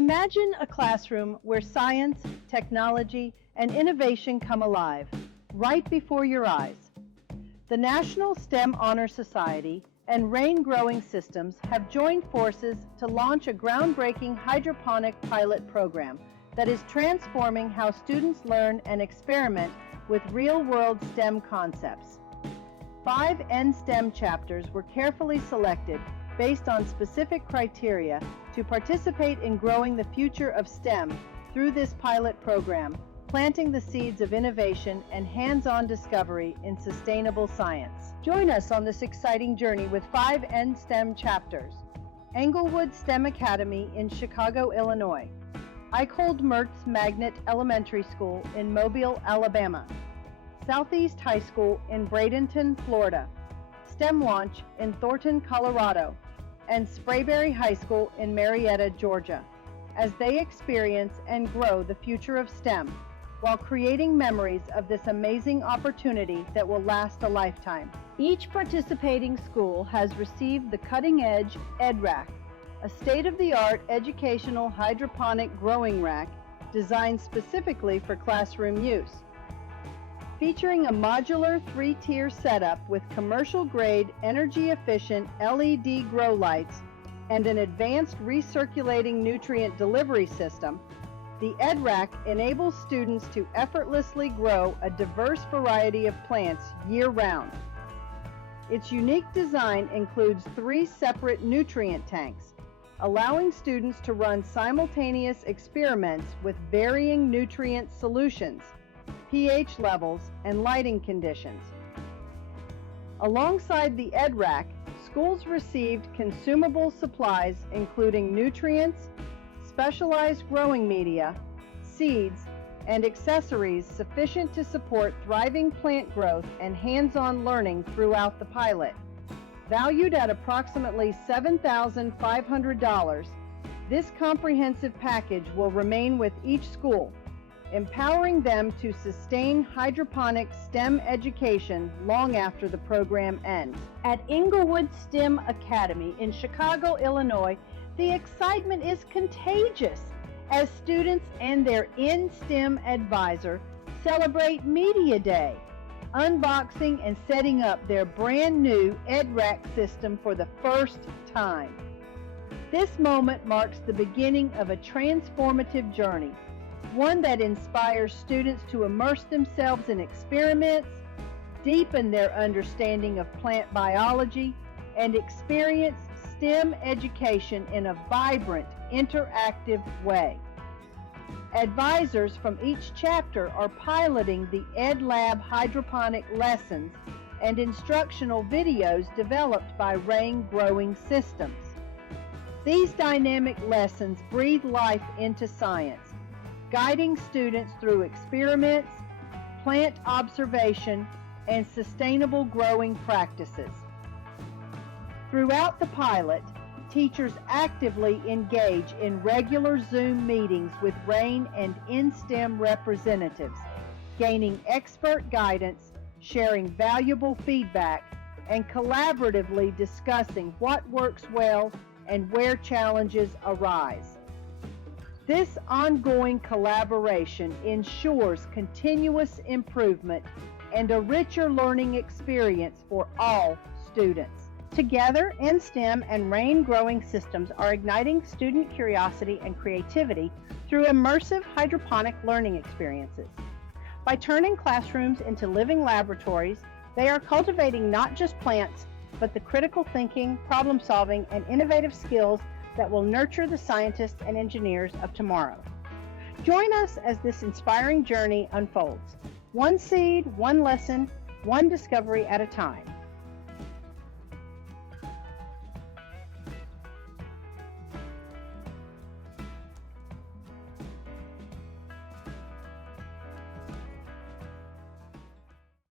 Imagine a classroom where science, technology, and innovation come alive, right before your eyes. The National STEM Honor Society and RAYN Growing Systems have joined forces to launch a groundbreaking hydroponic pilot program that is transforming how students learn and experiment with real-world STEM concepts. 5 NSTEM chapters were carefully selected based on specific criteria to participate in growing the future of STEM through this pilot program, planting the seeds of innovation and hands-on discovery in sustainable science. Join us on this exciting journey with 5 NSTEM chapters. Englewood STEM Academy in Chicago, Illinois. Eichhold Mertz Magnet Elementary School in Mobile, Alabama. Southeast High School in Bradenton, Florida. STEM Launch in Thornton, Colorado, and Sprayberry High School in Marietta, Georgia, as they experience and grow the future of STEM while creating memories of this amazing opportunity that will last a lifetime. Each participating school has received the cutting-edge EdRack, a state-of-the-art educational hydroponic growing rack designed specifically for classroom use. Featuring a modular 3-tier setup with commercial-grade, energy-efficient LED grow lights and an advanced recirculating nutrient delivery system, the EdRack enables students to effortlessly grow a diverse variety of plants year-round. Its unique design includes 3 separate nutrient tanks, allowing students to run simultaneous experiments with varying nutrient solutions, pH levels, and lighting conditions. Alongside the EdRack, schools received consumable supplies including nutrients, specialized growing media, seeds, and accessories sufficient to support thriving plant growth and hands-on learning throughout the pilot. Valued at approximately $7,500, this comprehensive package will remain with each school, empowering them to sustain hydroponic STEM education long after the program ends. At Englewood STEM Academy in Chicago, Illinois, the excitement is contagious as students and their NSTEM advisor celebrate Media Day, unboxing and setting up their brand new EdRack system for the first time. This moment marks the beginning of a transformative journey, one that inspires students to immerse themselves in experiments, deepen their understanding of plant biology, and experience STEM education in a vibrant, interactive way. Advisors from each chapter are piloting the EdLab hydroponic lessons and instructional videos developed by RAYN Growing Systems. These dynamic lessons breathe life into science, guiding students through experiments, plant observation, and sustainable growing practices. Throughout the pilot, teachers actively engage in regular Zoom meetings with RAYN and NSTEM representatives, gaining expert guidance, sharing valuable feedback, and collaboratively discussing what works well and where challenges arise. This ongoing collaboration ensures continuous improvement and a richer learning experience for all students. Together, NSTEM and RAYN Growing Systems are igniting student curiosity and creativity through immersive hydroponic learning experiences. By turning classrooms into living laboratories, they are cultivating not just plants, but the critical thinking, problem-solving, and innovative skills that will nurture the scientists and engineers of tomorrow. Join us as this inspiring journey unfolds, one seed, one lesson, one discovery at a time.